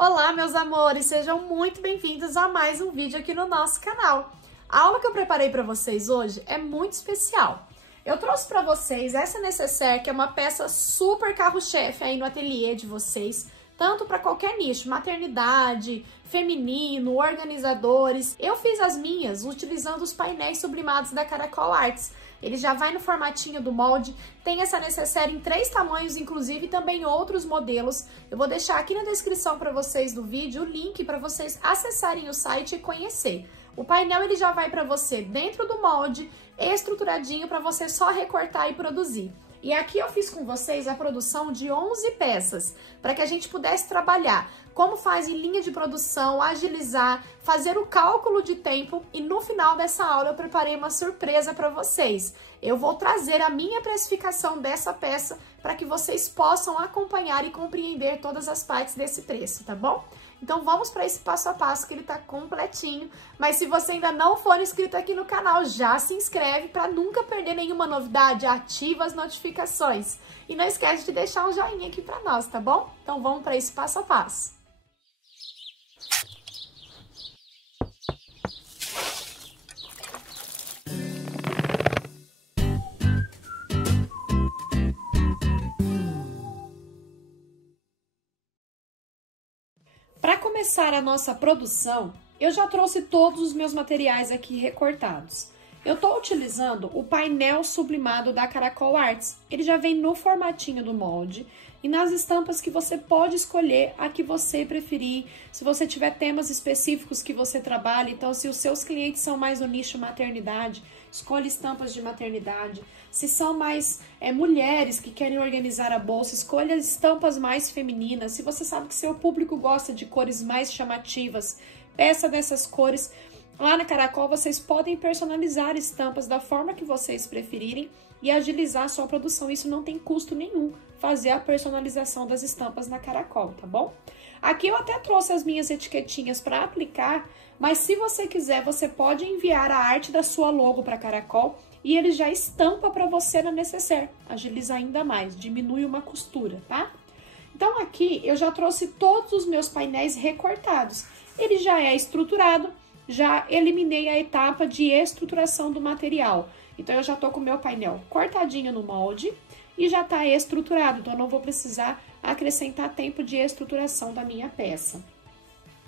Olá, meus amores, sejam muito bem-vindos a mais um vídeo aqui no nosso canal. A aula que eu preparei para vocês hoje é muito especial. Eu trouxe para vocês essa necessaire, que é uma peça super carro-chefe aí no ateliê de vocês, tanto para qualquer nicho, maternidade, feminino, organizadores. Eu fiz as minhas utilizando os painéis sublimados da Caracol Arts. Ele já vai no formatinho do molde, tem essa necessaire em 3 tamanhos, inclusive, e também outros modelos. Eu vou deixar aqui na descrição para vocês do vídeo o link para vocês acessarem o site e conhecer. O painel ele já vai para você dentro do molde, estruturadinho, para você só recortar e produzir. E aqui eu fiz com vocês a produção de 11 peças, para que a gente pudesse trabalhar como faz em linha de produção, agilizar, fazer o cálculo de tempo, e no final dessa aula eu preparei uma surpresa para vocês. Eu vou trazer a minha precificação dessa peça para que vocês possam acompanhar e compreender todas as partes desse preço, tá bom? Então vamos para esse passo a passo que ele tá completinho, mas se você ainda não for inscrito aqui no canal, já se inscreve para nunca perder nenhuma novidade, ativa as notificações. E não esquece de deixar um joinha aqui para nós, tá bom? Então vamos para esse passo a passo. Para começar a nossa produção, eu já trouxe todos os meus materiais aqui recortados. Eu estou utilizando o painel sublimado da Caracol Arts. Ele já vem no formatinho do molde e nas estampas que você pode escolher a que você preferir. Se você tiver temas específicos que você trabalha, então se os seus clientes são mais no nicho maternidade, escolha estampas de maternidade. Se são mais mulheres que querem organizar a bolsa, escolha estampas mais femininas. Se você sabe que seu público gosta de cores mais chamativas, peça dessas cores. Lá na Caracol vocês podem personalizar estampas da forma que vocês preferirem e agilizar a sua produção. Isso não tem custo nenhum, fazer a personalização das estampas na Caracol, tá bom? Aqui eu até trouxe as minhas etiquetinhas para aplicar, mas se você quiser, você pode enviar a arte da sua logo para a Caracol e ele já estampa para você na necessaire, agiliza ainda mais, diminui uma costura, tá? Então aqui eu já trouxe todos os meus painéis recortados, ele já é estruturado, já eliminei a etapa de estruturação do material. Então eu já tô com o meu painel cortadinho no molde e já tá estruturado, então eu não vou precisar acrescentar tempo de estruturação da minha peça.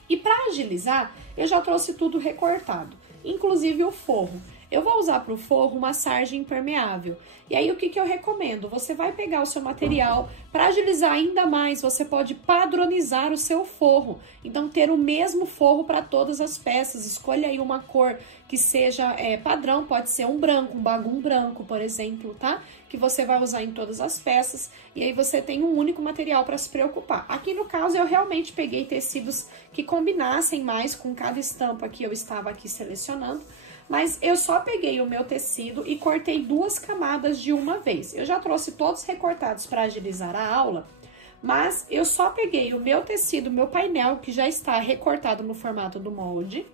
E para agilizar, eu já trouxe tudo recortado, inclusive o forro. Eu vou usar para o forro uma sarja impermeável. E aí, o que eu recomendo? Você vai pegar o seu material, para agilizar ainda mais, você pode padronizar o seu forro. Então, ter o mesmo forro para todas as peças. Escolha aí uma cor que seja padrão, pode ser um branco, um bagum branco, por exemplo, tá? Que você vai usar em todas as peças. E aí, você tem um único material para se preocupar. Aqui, no caso, eu realmente peguei tecidos que combinassem mais com cada estampa que eu estava aqui selecionando. Mas eu só peguei o meu tecido e cortei 2 camadas de uma vez. Eu já trouxe todos recortados para agilizar a aula, mas eu só peguei o meu tecido, meu painel, que já está recortado no formato do molde,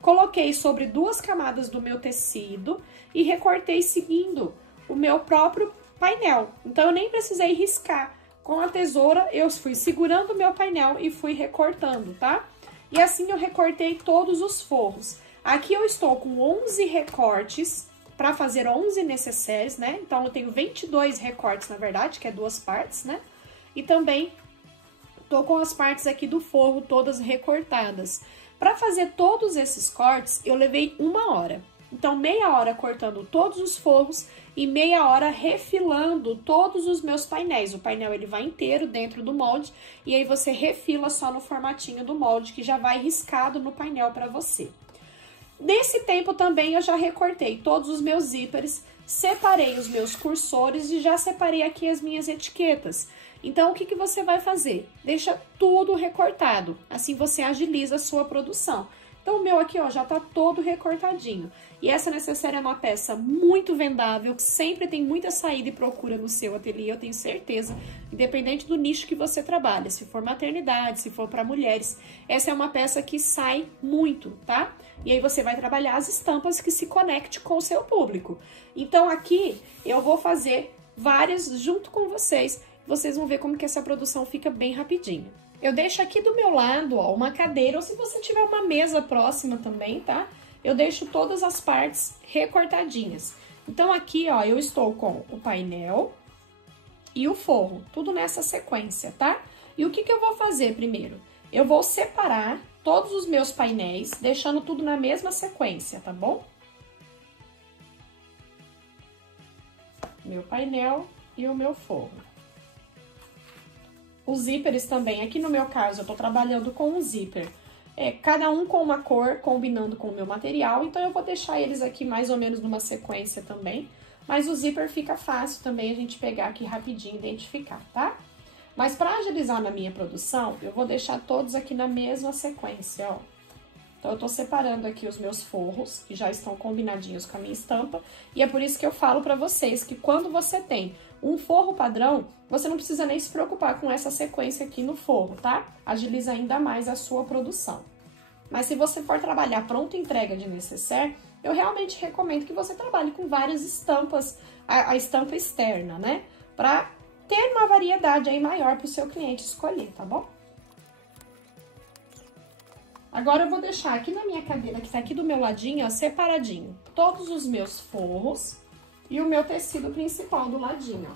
coloquei sobre 2 camadas do meu tecido e recortei seguindo o meu próprio painel. Então, eu nem precisei riscar. Com a tesoura, eu fui segurando o meu painel e fui recortando, tá? E assim eu recortei todos os forros. Aqui eu estou com 11 recortes para fazer 11 necessaires, né? Então, eu tenho 22 recortes, na verdade, que é 2 partes, né? E também tô com as partes aqui do forro todas recortadas. Para fazer todos esses cortes, eu levei 1 hora. Então, meia hora cortando todos os forros e meia hora refilando todos os meus painéis. O painel, ele vai inteiro dentro do molde e aí você refila só no formatinho do molde, que já vai riscado no painel para você. Nesse tempo também eu já recortei todos os meus zíperes, separei os meus cursores e já separei aqui as minhas etiquetas. Então, o que você vai fazer? Deixa tudo recortado, assim você agiliza a sua produção. Então, o meu aqui, ó, já tá todo recortadinho. E essa necessaire é uma peça muito vendável, que sempre tem muita saída e procura no seu ateliê, eu tenho certeza, independente do nicho que você trabalha, se for maternidade, se for para mulheres, essa é uma peça que sai muito, tá? E aí você vai trabalhar as estampas que se conecte com o seu público. Então, aqui eu vou fazer várias junto com vocês vão ver como que essa produção fica bem rapidinho. eu deixo aqui do meu lado, ó, uma cadeira, ou se você tiver uma mesa próxima também, tá? Eu deixo todas as partes recortadinhas. Então, aqui, ó, eu estou com o painel e o forro, tudo nessa sequência, tá? E o que que eu vou fazer primeiro? Eu vou separar todos os meus painéis, deixando tudo na mesma sequência, tá bom? Meu painel e o meu forro. Os zíperes também, aqui no meu caso, eu tô trabalhando com um zíper. Cada um com uma cor, combinando com o meu material, então eu vou deixar eles aqui mais ou menos numa sequência também. Mas o zíper fica fácil também a gente pegar aqui rapidinho e identificar, tá? Mas para agilizar na minha produção, eu vou deixar todos aqui na mesma sequência, ó. Então, eu tô separando aqui os meus forros, que já estão combinadinhos com a minha estampa. E é por isso que eu falo pra vocês que quando você tem um forro padrão, você não precisa nem se preocupar com essa sequência aqui no forro, tá? Agiliza ainda mais a sua produção. Mas se você for trabalhar pronta entrega de necessaire, eu realmente recomendo que você trabalhe com várias estampas, a estampa externa, né? Pra ter uma variedade aí maior pro seu cliente escolher, tá bom? Agora, eu vou deixar aqui na minha cadeira, que tá aqui do meu ladinho, ó, separadinho, todos os meus forros e o meu tecido principal do ladinho, ó.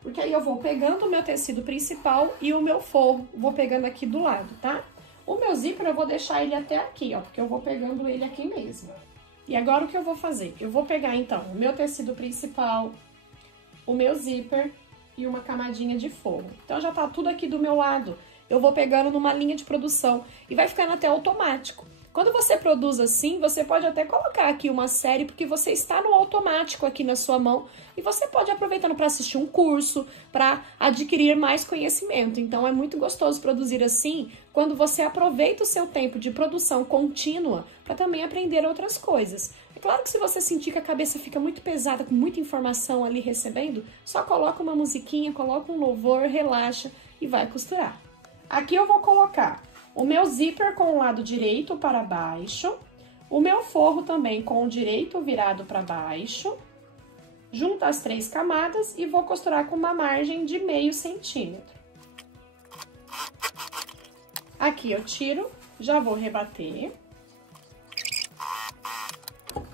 Porque aí eu vou pegando o meu tecido principal e o meu forro, vou pegando aqui do lado, tá? O meu zíper eu vou deixar ele até aqui, ó, porque eu vou pegando ele aqui mesmo. E agora o que eu vou fazer? Eu vou pegar, então, o meu tecido principal, o meu zíper e uma camadinha de forro. Então, já tá tudo aqui do meu lado. Eu vou pegando numa linha de produção e vai ficando até automático. Quando você produz assim, você pode até colocar aqui uma série, porque você está no automático aqui na sua mão e você pode ir aproveitando para assistir um curso, para adquirir mais conhecimento. Então, é muito gostoso produzir assim, quando você aproveita o seu tempo de produção contínua para também aprender outras coisas. É claro que se você sentir que a cabeça fica muito pesada, com muita informação ali recebendo, só coloca uma musiquinha, coloca um louvor, relaxa e vai costurar. Aqui eu vou colocar o meu zíper com o lado direito para baixo, o meu forro também com o direito virado para baixo, junto as 3 camadas e vou costurar com uma margem de meio centímetro. Aqui eu tiro, já vou rebater.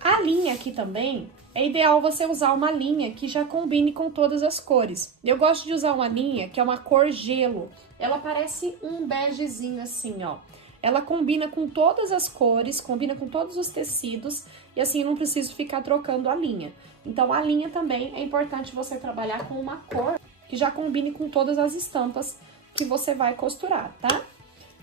A linha aqui também, é ideal você usar uma linha que já combine com todas as cores. Eu gosto de usar uma linha que é uma cor gelo. Ela parece um begezinho assim, ó. Ela combina com todas as cores, combina com todos os tecidos e assim eu não preciso ficar trocando a linha. Então, a linha também é importante você trabalhar com uma cor que já combine com todas as estampas que você vai costurar, tá?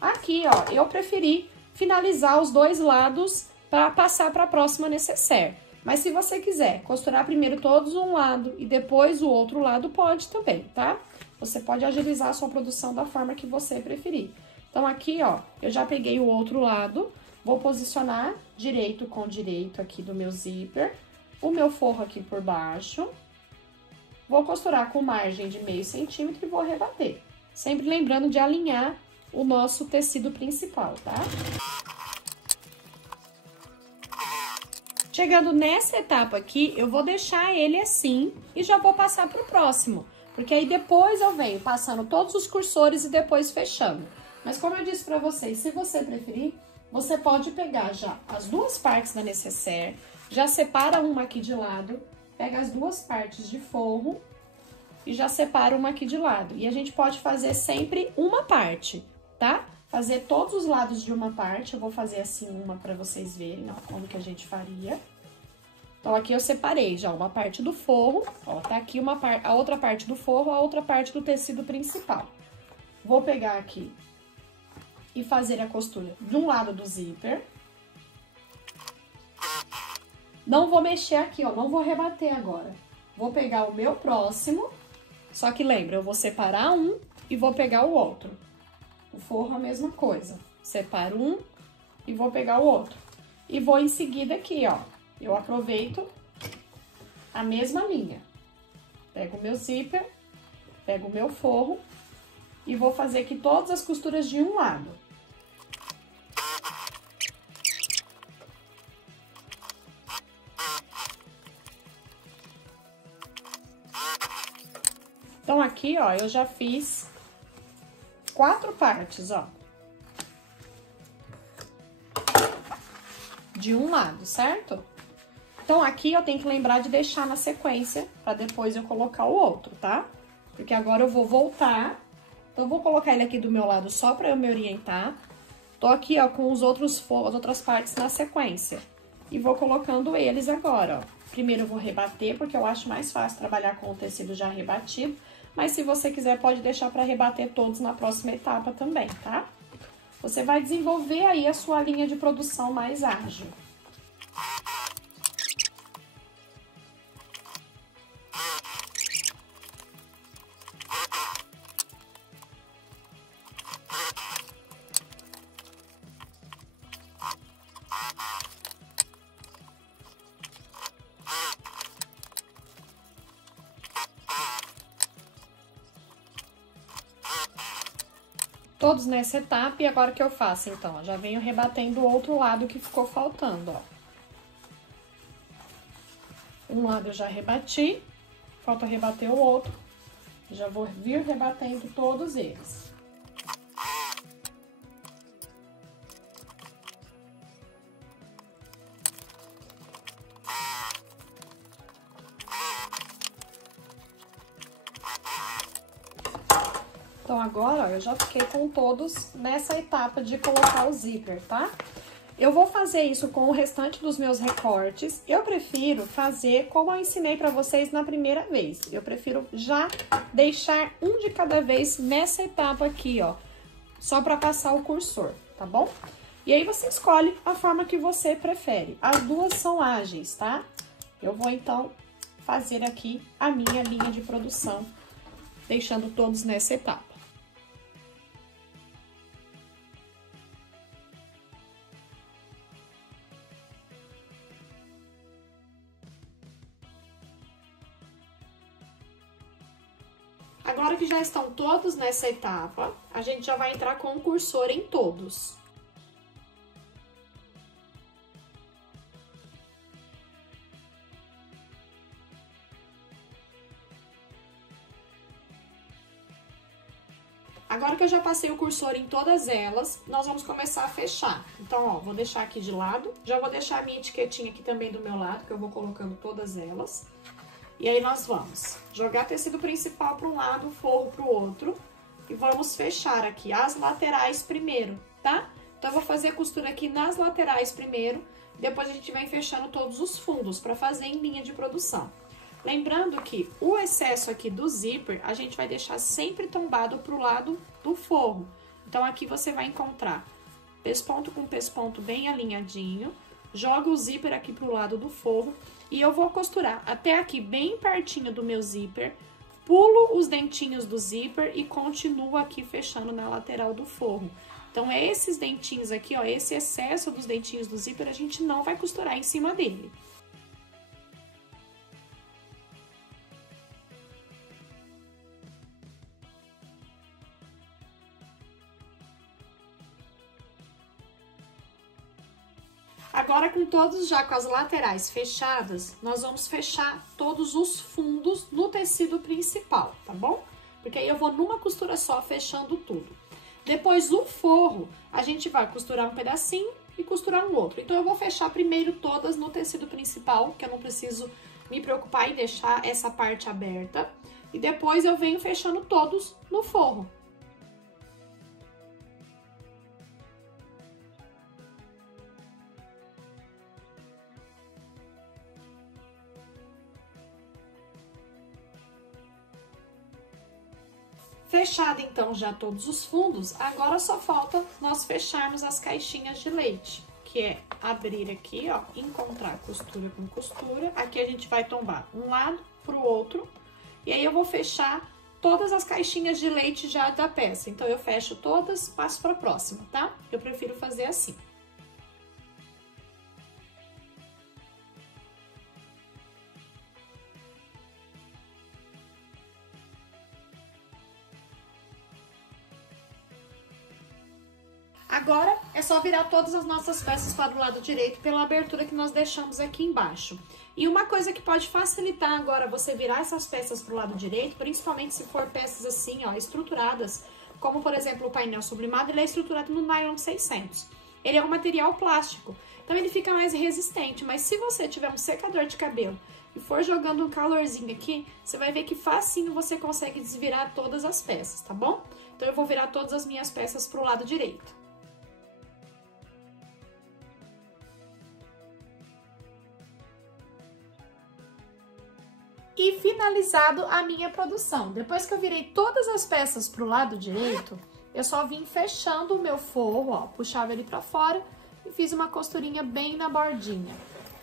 Aqui, ó, eu preferi finalizar os 2 lados para passar para a próxima necessaire. Mas se você quiser costurar primeiro todos um lado e depois o outro lado, pode também, tá? Você pode agilizar a sua produção da forma que você preferir. Então, aqui, ó, eu já peguei o outro lado, vou posicionar direito com direito aqui do meu zíper, o meu forro aqui por baixo, vou costurar com margem de meio centímetro e vou rebater. Sempre lembrando de alinhar o nosso tecido principal, tá? Chegando nessa etapa aqui, eu vou deixar ele assim e já vou passar pro próximo. Porque aí depois eu venho passando todos os cursores e depois fechando. Mas como eu disse pra vocês, se você preferir, você pode pegar já as 2 partes da necessaire, já separa uma aqui de lado, pega as 2 partes de forro e já separa uma aqui de lado. E a gente pode fazer sempre uma parte, tá? Fazer todos os lados de uma parte, eu vou fazer assim uma pra vocês verem, ó, como que a gente faria. Então, aqui eu separei já uma parte do forro, ó, tá aqui a outra parte do forro, a outra parte do tecido principal. Vou pegar aqui e fazer a costura de um lado do zíper. Não vou mexer aqui, ó, não vou rebater agora. Vou pegar o meu próximo, só que lembra, eu vou separar um e vou pegar o outro. O forro a mesma coisa. Separo um e vou pegar o outro. E vou em seguida aqui, ó. Eu aproveito a mesma linha. Pego o meu zíper, pego o meu forro e vou fazer aqui todas as costuras de um lado. Então, aqui, ó, eu já fiz 4 partes, ó. De um lado, certo? Então, aqui eu tenho que lembrar de deixar na sequência, pra depois eu colocar o outro, tá? Porque agora eu vou voltar. Então, eu vou colocar ele aqui do meu lado só pra eu me orientar. Tô aqui, ó, com as outras partes na sequência. E vou colocando eles agora, ó. Primeiro eu vou rebater, porque eu acho mais fácil trabalhar com o tecido já rebatido. Mas se você quiser, pode deixar pra rebater todos na próxima etapa também, tá? Você vai desenvolver aí a sua linha de produção mais ágil. Todos nessa etapa, e agora o que eu faço, então? Já venho rebatendo o outro lado que ficou faltando, ó. Um lado eu já rebati, falta rebater o outro. Já vou vir rebatendo todos eles. Então, agora, ó, eu já fiquei com todos nessa etapa de colocar o zíper, tá? Eu vou fazer isso com o restante dos meus recortes. Eu prefiro fazer como eu ensinei pra vocês na primeira vez. Eu prefiro já deixar um de cada vez nessa etapa aqui, ó. Só pra passar o cursor, tá bom? E aí, você escolhe a forma que você prefere. As duas são ágeis, tá? Eu vou, então, fazer aqui a minha linha de produção, deixando todos nessa etapa. Agora que já estão todos nessa etapa, a gente já vai entrar com o cursor em todos. Agora que eu já passei o cursor em todas elas, nós vamos começar a fechar. Então, ó, vou deixar aqui de lado. Já vou deixar a minha etiquetinha aqui também do meu lado, que eu vou colocando todas elas. E aí, nós vamos jogar tecido principal para um lado, forro para o outro. E vamos fechar aqui as laterais primeiro, tá? Então, eu vou fazer a costura aqui nas laterais primeiro. Depois, a gente vem fechando todos os fundos para fazer em linha de produção. Lembrando que o excesso aqui do zíper, a gente vai deixar sempre tombado pro lado do forro. Então, aqui você vai encontrar pesponto com pesponto bem alinhadinho. Joga o zíper aqui pro lado do forro. E eu vou costurar até aqui bem pertinho do meu zíper. Pulo os dentinhos do zíper e continuo aqui fechando na lateral do forro. Então, esses dentinhos aqui, ó, esse excesso dos dentinhos do zíper, a gente não vai costurar em cima dele. Agora, com todos já com as laterais fechadas, nós vamos fechar todos os fundos no tecido principal, tá bom? Porque aí eu vou numa costura só, fechando tudo. Depois, o forro, a gente vai costurar um pedacinho e costurar um outro. Então, eu vou fechar primeiro todas no tecido principal, que eu não preciso me preocupar em deixar essa parte aberta. E depois, eu venho fechando todos no forro. Fechado, então, já todos os fundos, agora só falta nós fecharmos as caixinhas de leite, que é abrir aqui, ó, encontrar costura com costura. Aqui a gente vai tombar um lado pro outro, e aí eu vou fechar todas as caixinhas de leite já da peça. Então, eu fecho todas, passo pra próxima, tá? Eu prefiro fazer assim. Agora, é só virar todas as nossas peças para o lado direito pela abertura que nós deixamos aqui embaixo. E uma coisa que pode facilitar agora você virar essas peças para o lado direito, principalmente se for peças assim, ó, estruturadas, como por exemplo o painel sublimado, ele é estruturado no nylon 600. Ele é um material plástico, então ele fica mais resistente, mas se você tiver um secador de cabelo e for jogando um calorzinho aqui, você vai ver que facinho você consegue desvirar todas as peças, tá bom? Então eu vou virar todas as minhas peças pro lado direito. E finalizado a minha produção. Depois que eu virei todas as peças pro lado direito, eu só vim fechando o meu forro, ó, puxava ele pra fora e fiz uma costurinha bem na bordinha.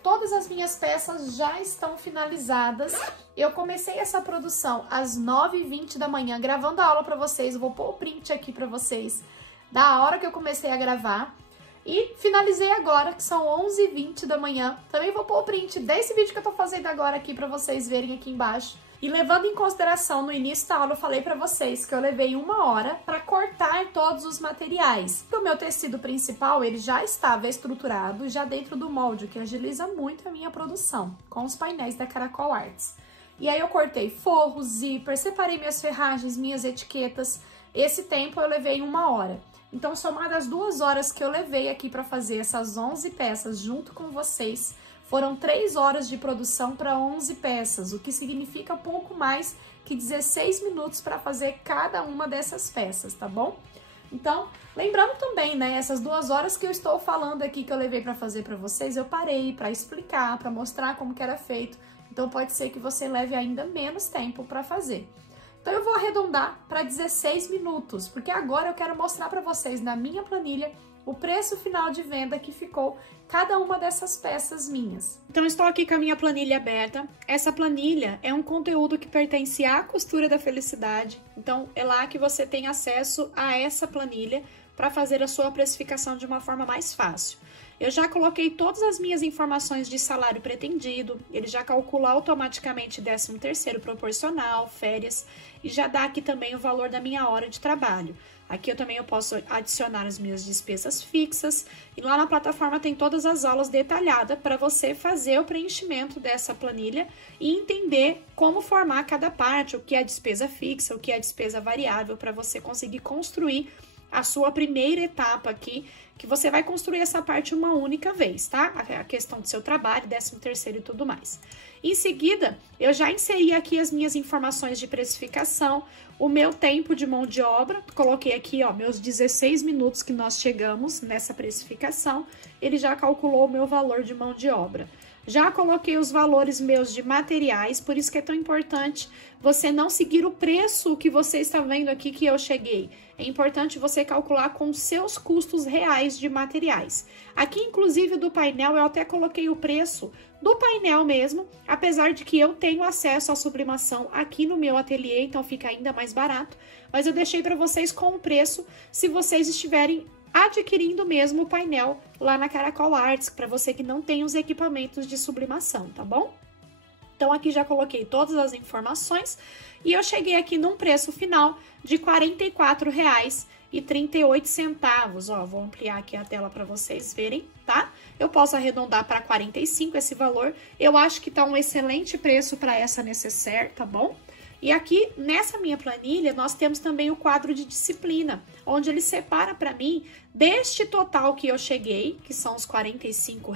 Todas as minhas peças já estão finalizadas. Eu comecei essa produção às 9h20 da manhã, gravando a aula pra vocês. Eu vou pôr o print aqui pra vocês da hora que eu comecei a gravar. E finalizei agora, que são 11h20 da manhã. Também vou pôr o print desse vídeo que eu tô fazendo agora aqui pra vocês verem aqui embaixo. E levando em consideração, no início da aula eu falei pra vocês que eu levei 1 hora pra cortar todos os materiais. O meu tecido principal, ele já estava estruturado, já dentro do molde, o que agiliza muito a minha produção, com os painéis da Caracol Arts. E aí eu cortei forro, zíper, separei minhas ferragens, minhas etiquetas. Esse tempo eu levei 1 hora. Então, somado as 2 horas que eu levei aqui para fazer essas 11 peças junto com vocês, foram 3 horas de produção para 11 peças, o que significa pouco mais que 16 minutos para fazer cada uma dessas peças, tá bom? Então, lembrando também, né, essas 2 horas que eu estou falando aqui que eu levei para fazer para vocês, eu parei para explicar, para mostrar como que era feito. Então, pode ser que você leve ainda menos tempo para fazer. Então, eu vou arredondar para 16 minutos, porque agora eu quero mostrar para vocês na minha planilha o preço final de venda que ficou cada uma dessas peças minhas. Então, estou aqui com a minha planilha aberta. Essa planilha é um conteúdo que pertence à Costura da Felicidade. Então, é lá que você tem acesso a essa planilha para fazer a sua precificação de uma forma mais fácil. Eu já coloquei todas as minhas informações de salário pretendido, ele já calcula automaticamente 13º proporcional, férias, e já dá aqui também o valor da minha hora de trabalho. Aqui eu posso adicionar as minhas despesas fixas, e lá na plataforma tem todas as aulas detalhadas para você fazer o preenchimento dessa planilha e entender como formar cada parte, o que é despesa fixa, o que é despesa variável, para você conseguir construir a sua primeira etapa aqui, que você vai construir essa parte uma única vez, tá? A questão do seu trabalho, 13º e tudo mais. Em seguida, eu já inseri aqui as minhas informações de precificação, o meu tempo de mão de obra, coloquei aqui, ó, meus 16 minutos que nós chegamos nessa precificação, ele já calculou o meu valor de mão de obra. Já coloquei os valores meus de materiais, por isso que é tão importante você não seguir o preço que você está vendo aqui que eu cheguei. É importante você calcular com os seus custos reais de materiais. Aqui, inclusive, do painel, eu até coloquei o preço do painel mesmo, apesar de que eu tenho acesso à sublimação aqui no meu ateliê, então fica ainda mais barato. Mas eu deixei para vocês com o preço, se vocês estiverem adquirindo mesmo o painel lá na Caracol Arts, para você que não tem os equipamentos de sublimação, tá bom? Então, aqui já coloquei todas as informações e eu cheguei aqui num preço final de R$ 44,38. Ó, vou ampliar aqui a tela para vocês verem, tá? Eu posso arredondar para 45 esse valor. Eu acho que tá um excelente preço para essa necessaire, tá bom? E aqui, nessa minha planilha, nós temos também o quadro de disciplina, onde ele separa para mim, deste total que eu cheguei, que são os R$ 45,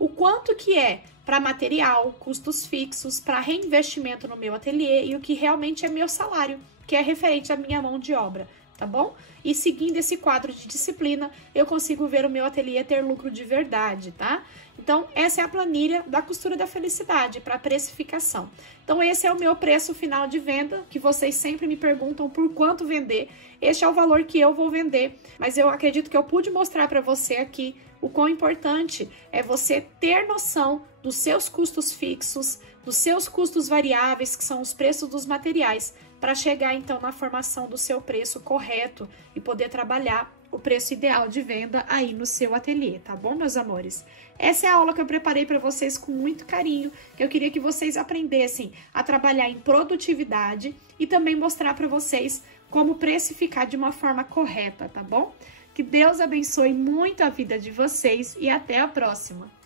o quanto que é para material, custos fixos, para reinvestimento no meu ateliê e o que realmente é meu salário, que é referente à minha mão de obra, tá bom? E seguindo esse quadro de disciplina, eu consigo ver o meu ateliê ter lucro de verdade, tá? Então, essa é a planilha da Costura da Felicidade para precificação. Então, esse é o meu preço final de venda, que vocês sempre me perguntam por quanto vender. Este é o valor que eu vou vender, mas eu acredito que eu pude mostrar para você aqui o quão importante é você ter noção dos seus custos fixos, dos seus custos variáveis, que são os preços dos materiais, para chegar então na formação do seu preço correto e poder trabalhar o preço ideal de venda aí no seu ateliê, tá bom, meus amores? Essa é a aula que eu preparei para vocês com muito carinho, que eu queria que vocês aprendessem a trabalhar em produtividade e também mostrar para vocês como precificar de uma forma correta, tá bom? Que Deus abençoe muito a vida de vocês e até a próxima!